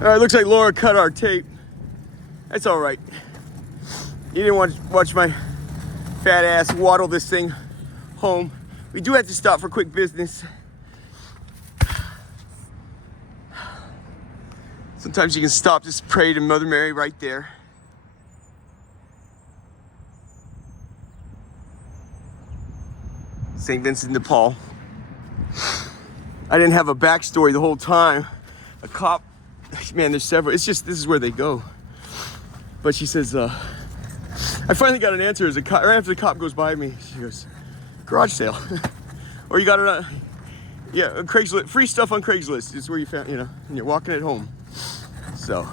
All right, looks like Laura cut our tape. That's all right. You didn't want to watch my fat ass waddle this thing home. We do have to stop for quick business. Sometimes you can stop, just pray to Mother Mary right there. St. Vincent de Paul. I didn't have a backstory the whole time. A cop, man, there's several. It's just, this is where they go. But she says, I finally got an answer as a cop, right after the cop goes by me. She goes, garage sale. Or you got it on, yeah, Craigslist, free stuff on Craigslist is where you found, you know, and you're walking it home. So,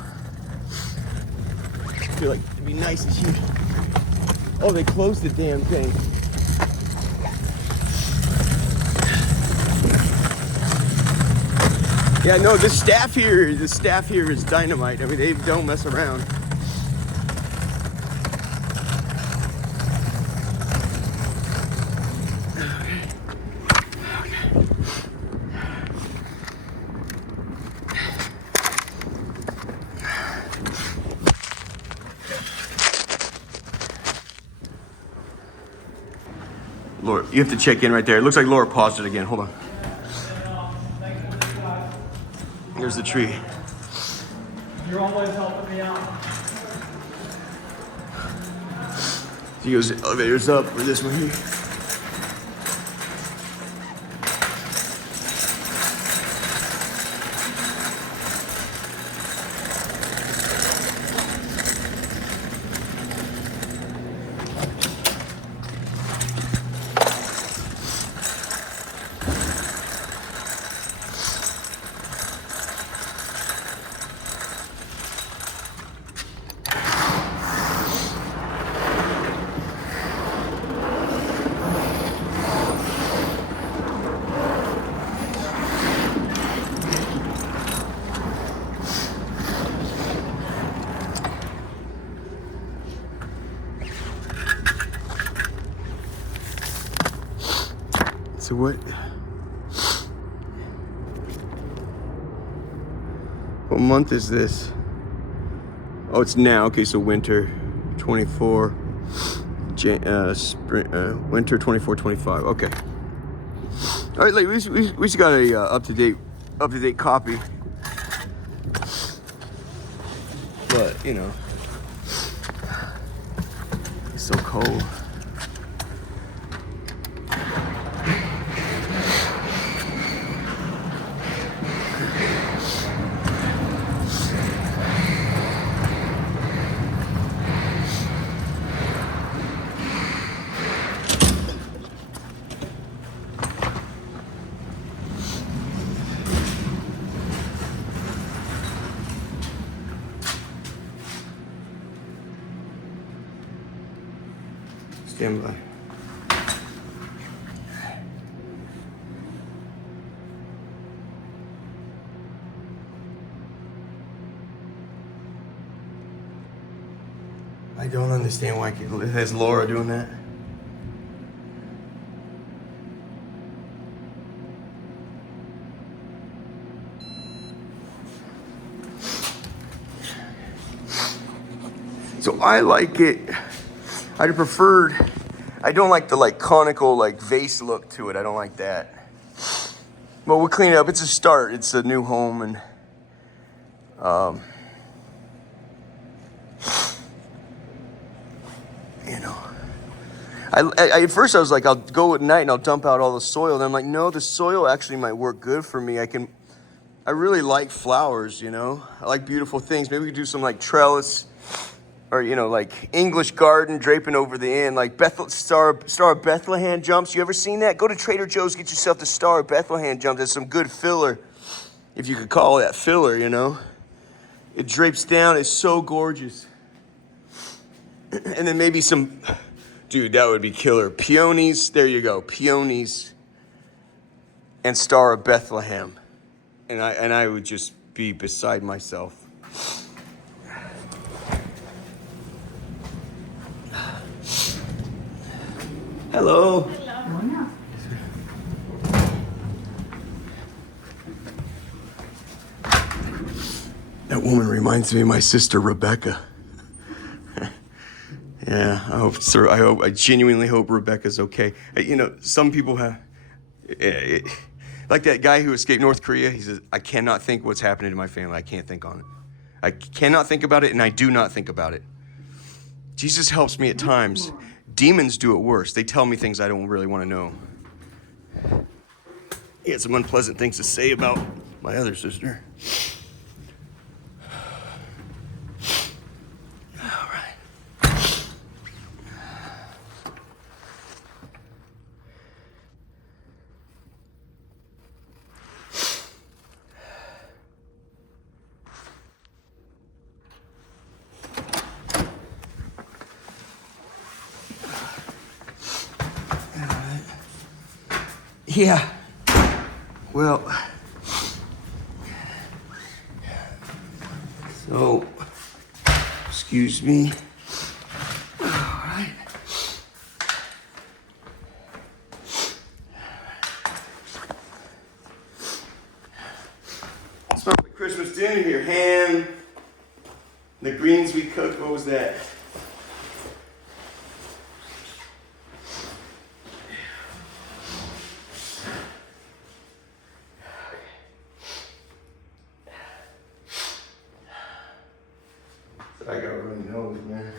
I feel like it'd be nice if you, oh, they closed the damn thing. Yeah, no, the staff here is dynamite. I mean, they don't mess around. Laura, you have to check in right there. It looks like Laura paused it again. Hold on. Here's the tree. You're always helping me out. She goes, elevator's up for this one here. So what month is this? Oh, it's now. Okay, so winter 24, spring, winter 24, 25. Okay. All right, like we just got a up to date copy. But you know, it's so cold. Stand by. I don't understand why it has Laura doing that. So I like it. I'd have preferred, I don't like the conical vase look to it. I don't like that. But we'll clean it up. It's a start. It's a new home and you know. I at first I was like, I'll go at night and I'll dump out all the soil. And I'm like, no, the soil actually might work good for me. I really like flowers, you know. I like beautiful things. Maybe we could do some trellis. Or, you know, English garden draping over the inn, Star of Bethlehem jumps. You ever seen that? Go to Trader Joe's, get yourself the Star of Bethlehem jump. There's some good filler, if you could call that filler, you know. It drapes down. It's so gorgeous. And then maybe some, dude, that would be killer. Peonies, there you go. Peonies and Star of Bethlehem. And I would just be beside myself. Hello. Hello. That woman reminds me of my sister Rebecca. Yeah, I genuinely hope Rebecca's okay. Some people have, like that guy who escaped North Korea. He says, I cannot think what's happening to my family. I can't think on it. I cannot think about it, and I do not think about it. Jesus helps me at times. Demons do it worse. They tell me things I don't really want to know. He had some unpleasant things to say about my other sister. All right. Yeah. Well, so, excuse me. All right. Smells like Christmas dinner here. Ham, the greens we cooked. What was that? I got a runny nose, man.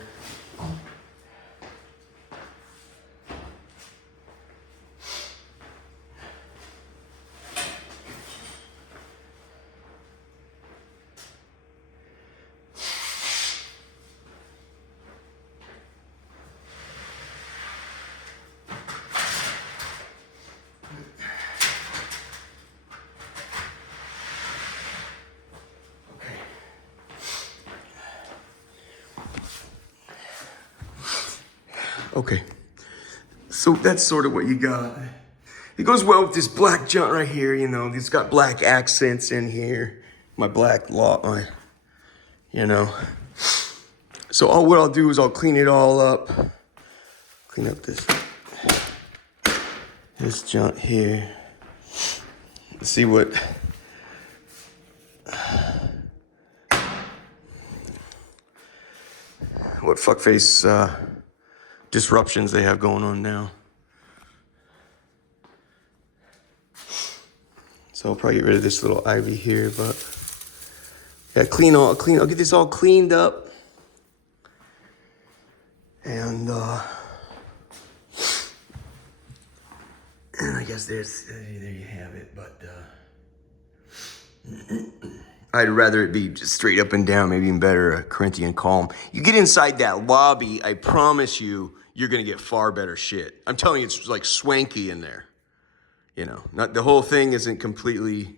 Okay, so that's sort of what you got. It goes well with this black junk right here, it's got black accents in here. My black law, So what I'll do is I'll clean it all up. Clean up this junk here. Let's see what fuckface disruptions they have going on now. So I'll probably get rid of this little ivy here, but yeah, I'll get this all cleaned up. And I guess there you have it, but I'd rather it be just straight up and down, maybe even better, a Corinthian calm. You get inside that lobby, I promise you're gonna get far better shit. I'm telling you, it's like swanky in there. Not the whole thing isn't completely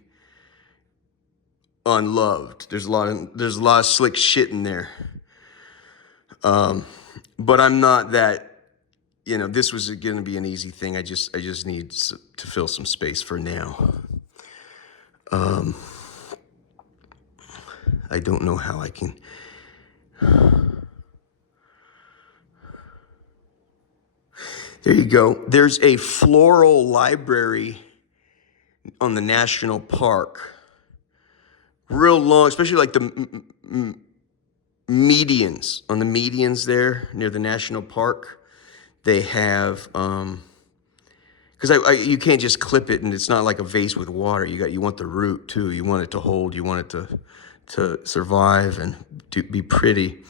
unloved. There's a lot of slick shit in there. But I'm not that, this was gonna be an easy thing. I just need to fill some space for now. I don't know how I can. There you go. There's a floral library on the national park. Real long, especially like the medians. On the medians there near the national park, they have, because you can't just clip it and it's not like a vase with water. You want the root too. You want it to hold. You want it to survive and to be pretty.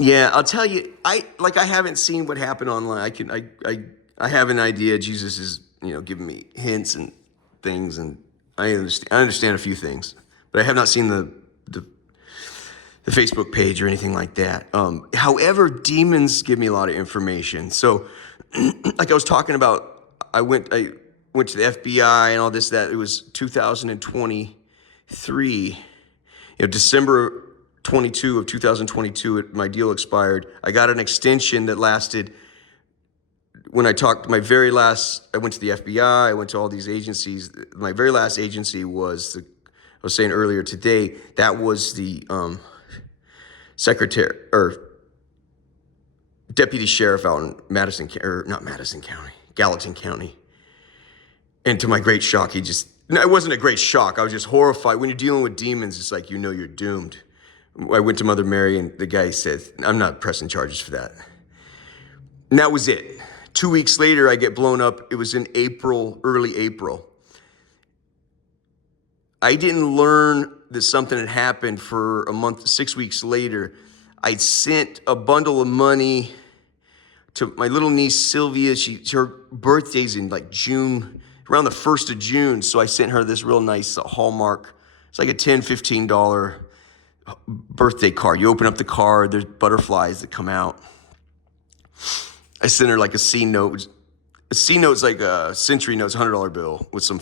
Yeah, I'll tell you, I haven't seen what happened online. I have an idea. Jesus is, giving me hints and things, and I understand a few things, but I have not seen the Facebook page or anything like that. However, demons give me a lot of information. So, like I was talking about, I went to the FBI and all this, that it was 2023, December 22 of 2022, my deal expired. I got an extension that lasted, when I went to the FBI, I went to all these agencies. My very last agency was, I was saying earlier today, that was the secretary, or deputy sheriff out in Gallatin County. And to my great shock, he just No, it wasn't a great shock. I was just horrified. When you're dealing with demons, it's like, you're doomed. I went to Mother Mary, and the guy said, I'm not pressing charges for that. And that was it. 2 weeks later, I get blown up. It was in April, early April. I didn't learn that something had happened for a month, 6 weeks later. I sent a bundle of money to my little niece, Sylvia. Her birthday's in like June, around the 1st of June. So I sent her this real nice Hallmark. It's like a $10, $15 birthday card. You open up the card, there's butterflies that come out. I sent her like a C note. A C note's like a century note's $100 bill with some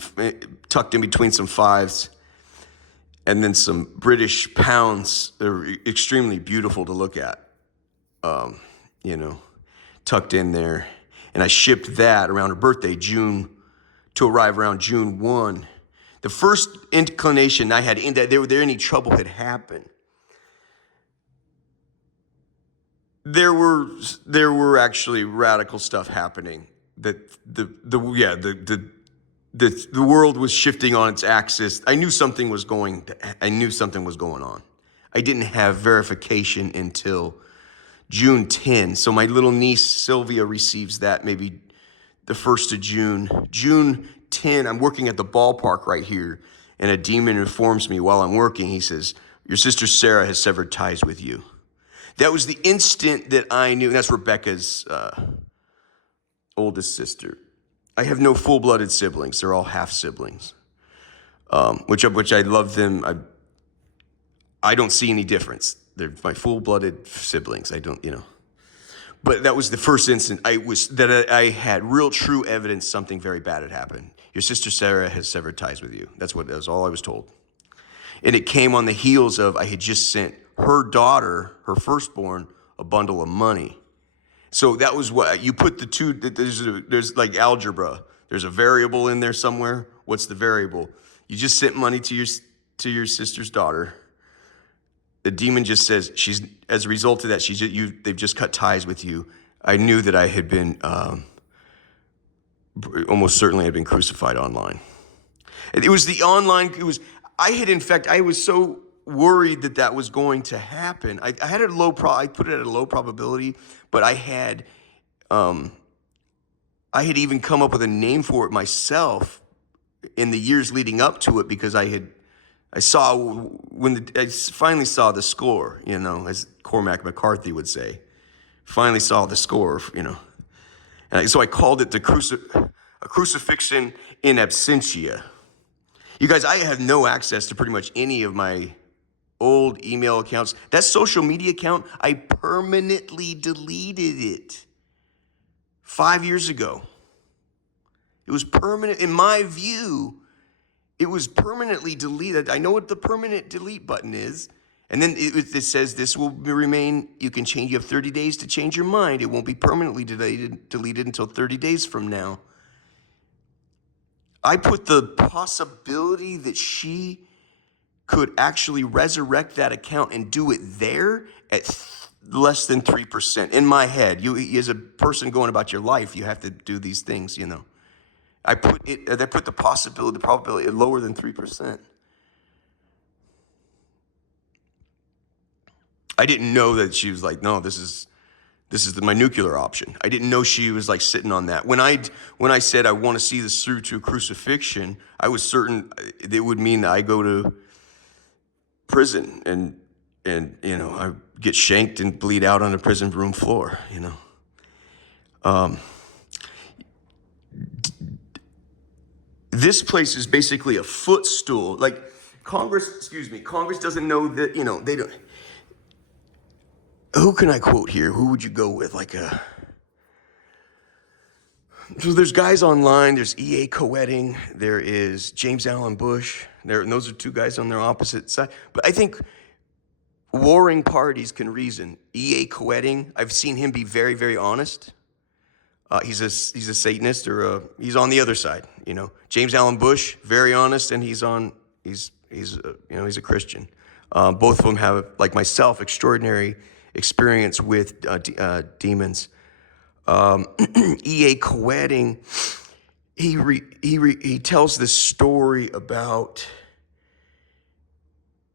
tucked in between some fives, and then some British pounds. They're extremely beautiful to look at, tucked in there. And I shipped that around her birthday, to arrive around June 1. The first inclination I had in that any trouble had happened. There were actually radical stuff happening. That the world was shifting on its axis. I knew something was going on. I didn't have verification until June 10. So my little niece Sylvia receives that maybe the 1st of June. June 10, I'm working at the ballpark right here, and a demon informs me while I'm working. He says, "Your sister Sarah has severed ties with you." That was the instant that I knew. And that's Rebecca's oldest sister. I have no full-blooded siblings. They're all half siblings, which I love them. I don't see any difference. They're my full-blooded siblings. I don't, But that was the first instant I had real, true evidence something very bad had happened. Your sister Sarah has severed ties with you. That was all I was told. And it came on the heels of I had just sent her daughter, her firstborn, a bundle of money. So that was what you put the two. There's like algebra. There's a variable in there somewhere. What's the variable? You just sent money to your sister's daughter. The demon just says as a result of that, they've just cut ties with you. I knew that I had been almost certainly had been crucified online. It was the online. I was so worried that was going to happen. I had I put it at a low probability, but I had even come up with a name for it myself in the years leading up to it, because I finally saw the score, as Cormac McCarthy would say, finally saw the score, and so I called it a crucifixion in absentia. You guys, I have no access to pretty much any of my old email accounts. That social media account, I permanently deleted it 5 years ago. It was permanent, in my view, it was permanently deleted. I know what the permanent delete button is. And then it says this will remain, you have 30 days to change your mind. It won't be permanently deleted until 30 days from now. I put the possibility that she could actually resurrect that account and do it there at less than 3%. In my head, you as a person going about your life, you have to do these things, I put the probability at lower than 3%. I didn't know that she was like, no, this is my nuclear option. I didn't know she was like sitting on that. When I said I want to see this through to crucifixion, I was certain it would mean that I go to prison and I get shanked and bleed out on a prison room floor. This place is basically a footstool. Like Congress doesn't know that, they don't. Who can I quote here? Who would you go with? So there's guys online. There's E.A. Koetting. There is James Allen Bush. And those are two guys on their opposite side. But I think warring parties can reason. E.A. Koetting, I've seen him be very, very honest. He's a Satanist, or he's on the other side. James Allen Bush, very honest, and he's a Christian. Both of them have, like myself, extraordinary experience with demons. E.A. Koetting, he tells this story about.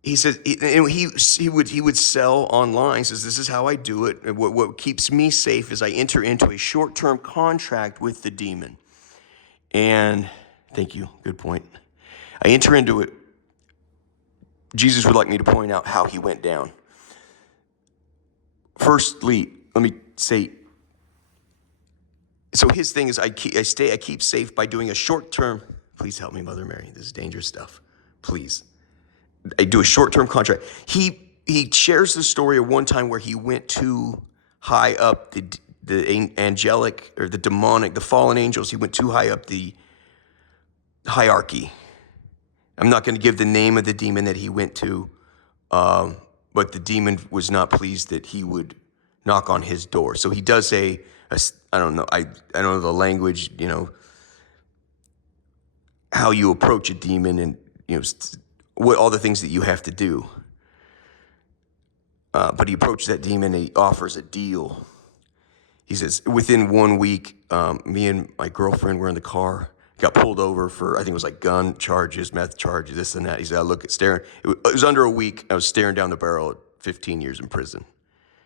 He says he would sell online. He says, this is how I do it. And what keeps me safe is I enter into a short-term contract with the demon. And thank you, good point. I enter into it. Jesus would like me to point out how he went down. Firstly, let me say, so his thing is I keep safe by doing a short-term. Please help me, Mother Mary. This is dangerous stuff. Please. I do a short-term contract. He shares the story of one time where he went too high up the angelic or the demonic, the fallen angels. He went too high up the hierarchy. I'm not going to give the name of the demon that he went to, but the demon was not pleased that he would knock on his door. So he does say, I don't know the language, how you approach a demon and what all the things that you have to do. But he approaches that demon and he offers a deal. He says, within 1 week, me and my girlfriend were in the car, got pulled over for, I think it was like gun charges, meth charges, this and that. He said, it was under a week. I was staring down the barrel at 15 years in prison.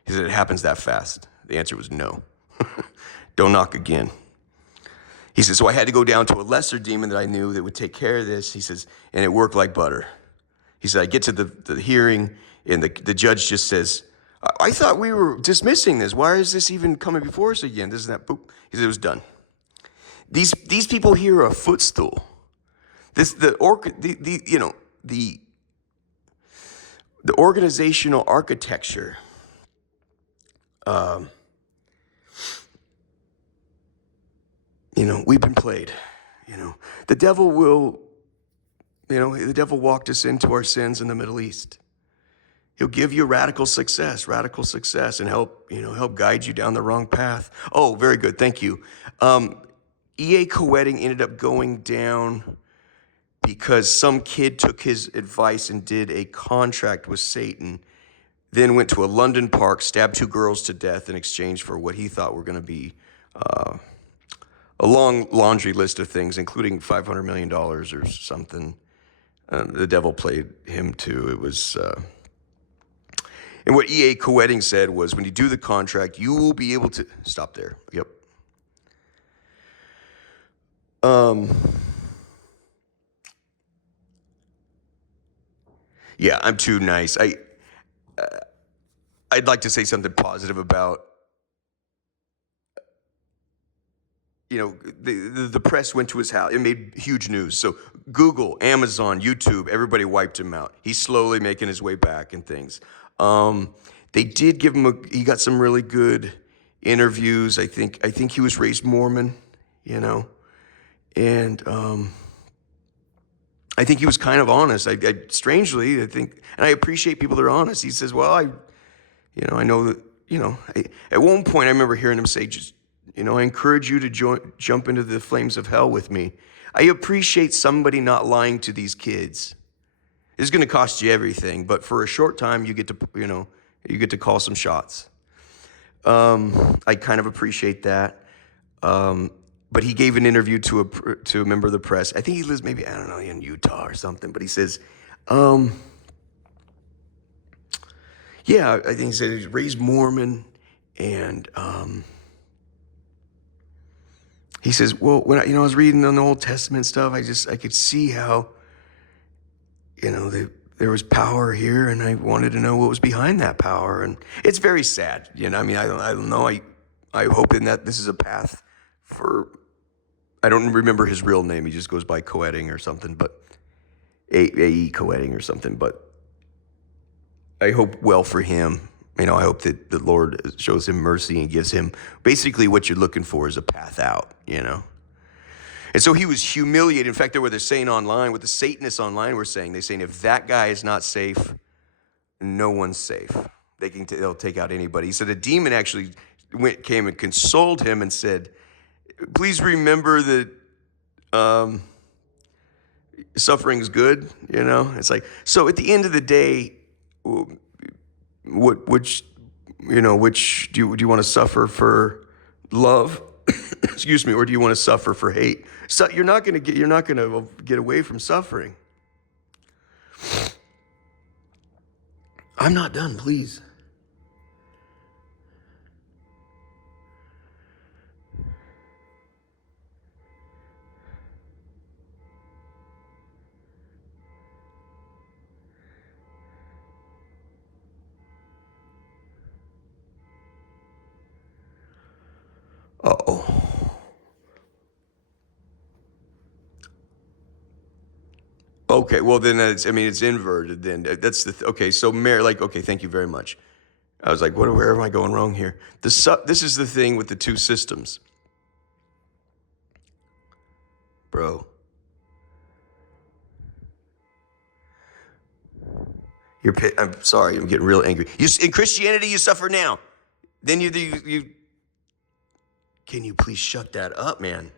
He said, it happens that fast. The answer was no. Don't knock again. He says, so I had to go down to a lesser demon that I knew that would take care of this. He says, and it worked like butter. He said, I get to the hearing, and the judge just says, I thought we were dismissing this. Why is this even coming before us again? This and that. Boop. He said, it was done. These people here are a footstool. The organizational architecture. We've been played. The devil will. The devil walked us into our sins in the Middle East. He'll give you radical success, and help guide you down the wrong path. Oh, very good. Thank you. E.A. Koetting ended up going down because some kid took his advice and did a contract with Satan, then went to a London park, stabbed 2 girls to death in exchange for what he thought were going to be a long laundry list of things, including $500 million or something. The devil played him too. It was, and what E.A. Koetting said was, when you do the contract, you will be able to stop there. Yep. Yeah, I'm too nice. I'd like to say something positive about, the press went to his house. It made huge news. So Google, Amazon, YouTube, everybody wiped him out. He's slowly making his way back and things. They did give him he got some really good interviews. I think he was raised Mormon, and I think he was kind of honest. Strangely, I think, and I appreciate people that are honest. He says, well, I know that, at one point I remember hearing him say, just, I encourage you to jump into the flames of hell with me. I appreciate somebody not lying to these kids. It's going to cost you everything, but for a short time, you get to call some shots. I kind of appreciate that. But he gave an interview to a member of the press. I think he lives maybe, in Utah or something. But he says, I think he said he's raised Mormon, and he says, well, when I was reading the Old Testament stuff, I could see how, there was power here, and I wanted to know what was behind that power, and it's very sad. I don't know. I hope in that this is a path for. I don't remember his real name. He just goes by Koetting or something, but A.E. Koetting or something. But I hope well for him. I hope that the Lord shows him mercy and gives him basically what you're looking for is a path out, And so he was humiliated. In fact, they're saying online, what the Satanists online were saying, they're saying if that guy is not safe, no one's safe. They'll take out anybody. He said a demon actually came and consoled him and said, please remember that suffering's good, It's like, so at the end of the day, which do you want to suffer for love Excuse me, or do you want to suffer for hate? So you're not going to get away from suffering. I'm not done, please. Uh-oh. Okay, well then it's inverted then. That's okay, so Mary, okay, thank you very much. I was like, where am I going wrong here? This is the thing with the two systems. Bro. I'm sorry, I'm getting real angry. In Christianity, you suffer now. Then you can you please shut that up, man?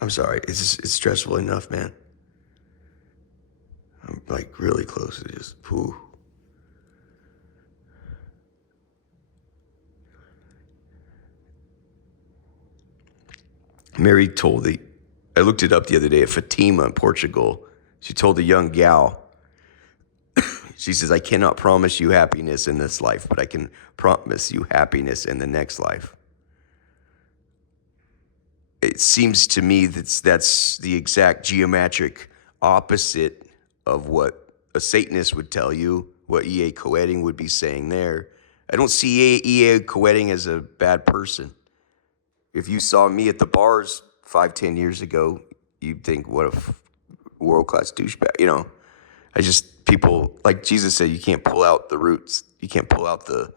I'm sorry. It's stressful enough, man. I'm like really close to just whew. Mary told I looked it up the other day at Fatima in Portugal. She told a young gal, she says, I cannot promise you happiness in this life, but I can promise you happiness in the next life. It seems to me that's the exact geometric opposite of what a Satanist would tell you, what E.A. Koetting would be saying there. I don't see E.A. Koetting as a bad person. If you saw me at the bars 5-10 years ago, you'd think, what a world-class douchebag. People, like Jesus said, you can't pull out the roots. You can't pull out the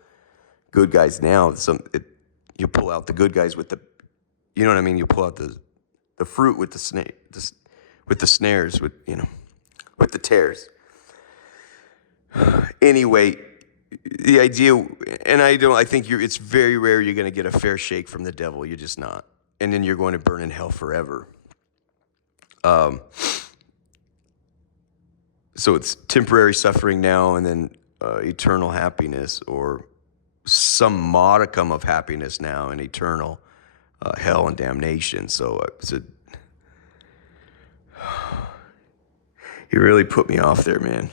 good guys now. You pull out the good guys with the, you know what I mean? You pull out the fruit with the snares, with the tares. Anyway, the idea, and I think it's very rare you're going to get a fair shake from the devil. You're just not. And then you're going to burn in hell forever. So it's temporary suffering now and then eternal happiness, or some modicum of happiness now and eternal hell and damnation. So you really put me off there, man.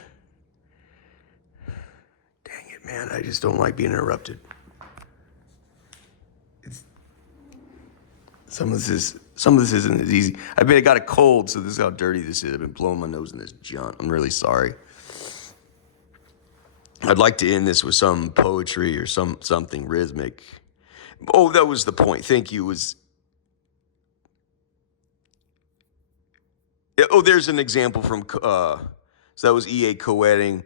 Dang it, man. I just don't like being interrupted. Some of this isn't as easy. I got a cold, so this is how dirty this is. I've been blowing my nose in this junk. I'm really sorry. I'd like to end this with some poetry or something rhythmic. Oh, that was the point. Thank you. There's an example from, so that was E.A. Koetting,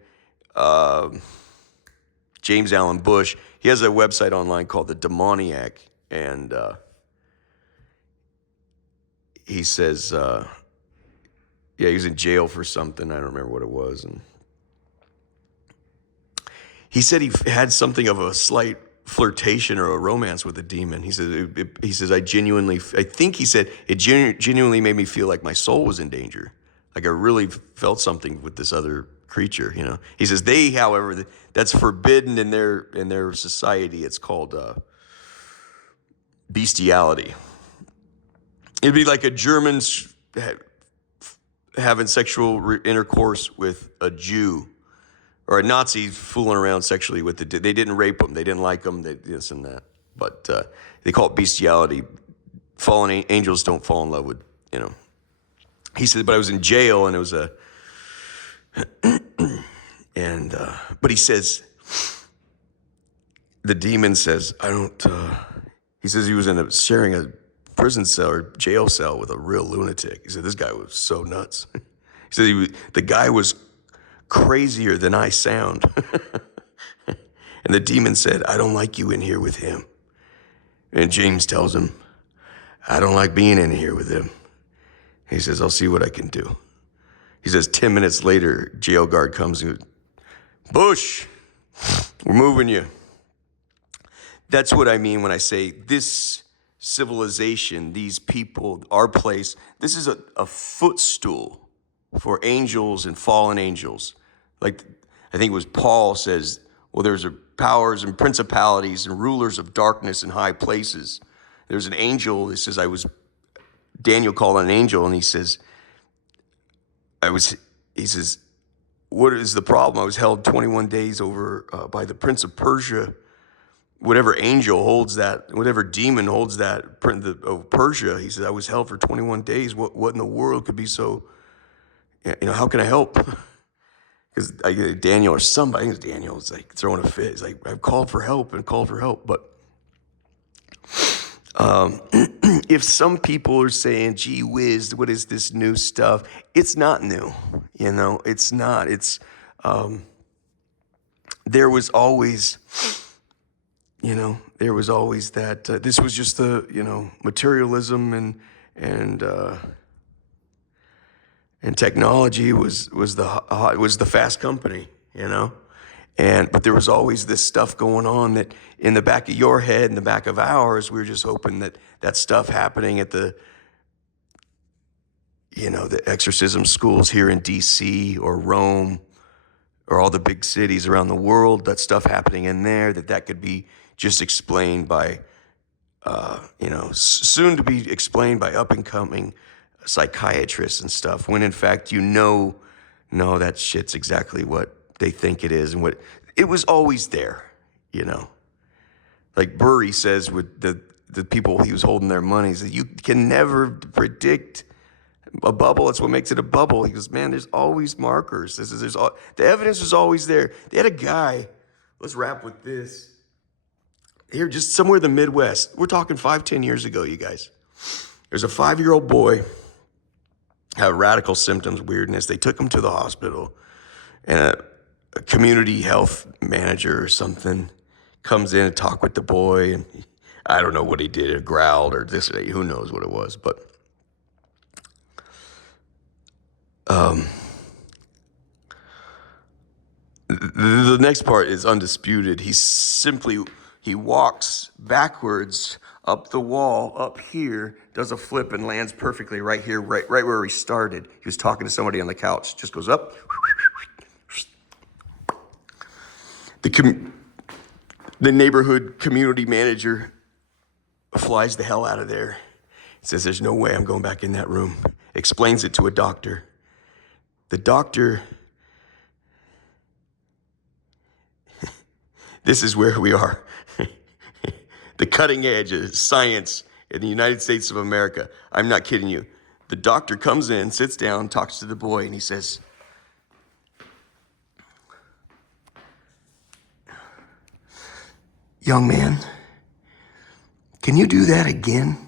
James Allen Bush. He has a website online called The Demoniac, and he says, he was in jail for something. I don't remember what it was. And he said he had something of a slight flirtation or a romance with a demon. He says, I think he said, it genuinely made me feel like my soul was in danger. Like I really felt something with this other creature, He says, however, that's forbidden in their society. It's called bestiality. It'd be like a German having sexual intercourse with a Jew, or a Nazi fooling around sexually with they didn't rape them, they didn't like them, this and that. But they call it bestiality. Fallen angels don't fall in love with, He said, but I was in jail and it was but he says, the demon says, he says he was sharing a prison cell or jail cell with a real lunatic. He said, this guy was so nuts. He said the guy was crazier than I sound. And the demon said, I don't like you in here with him. And James tells him, I don't like being in here with him. He says, I'll see what I can do. He says, 10 minutes later, jail guard comes and goes, Bush, we're moving you. That's what I mean when I say this civilization, these people, our place, this is a footstool for angels and fallen angels. Like, I think it was Paul says, well, there's powers and principalities and rulers of darkness in high places. There's an angel, he says, Daniel called an angel, and he says, what is the problem? I was held 21 days over by the prince of Persia. Whatever angel holds that, whatever demon holds that of Persia, he said, I was held for 21 days. What in the world could be so, how can I help? Because Daniel or somebody, I think it's Daniel, is like throwing a fit. He's like, I've called for help and called for help. But if some people are saying, gee whiz, what is this new stuff? It's not new, it's not. It's, there was always that, this was just the, materialism and technology was the fast company, but there was always this stuff going on that in the back of your head, in the back of ours, we were just hoping that stuff happening at the exorcism schools here in DC or Rome or all the big cities around the world, that stuff happening in there, that could be just explained by, soon to be explained by up and coming psychiatrists and stuff, when in fact, no, that shit's exactly what they think it is, and what it was always there, Like Burry says with the people he was holding their money, he said, you can never predict a bubble. That's what makes it a bubble. He goes, man, there's always markers. The evidence is always there. They had a guy, let's wrap with this. Here, just somewhere in the Midwest, we're talking 5-10 years ago, you guys. There's a 5-year-old boy, had radical symptoms, weirdness. They took him to the hospital, and a community health manager or something comes in and talk with the boy, and I don't know what he did, or growled or this, or that, who knows what it was, but the next part is undisputed. He walks backwards up the wall, up here, does a flip and lands perfectly right here, right where he started. He was talking to somebody on the couch, just goes up. The neighborhood community manager flies the hell out of there. Says, there's no way I'm going back in that room. Explains it to a doctor. The doctor, this is where we are. The cutting edge of science in the United States of America. I'm not kidding you. The doctor comes in, sits down, talks to the boy, and he says, young man, can you do that again?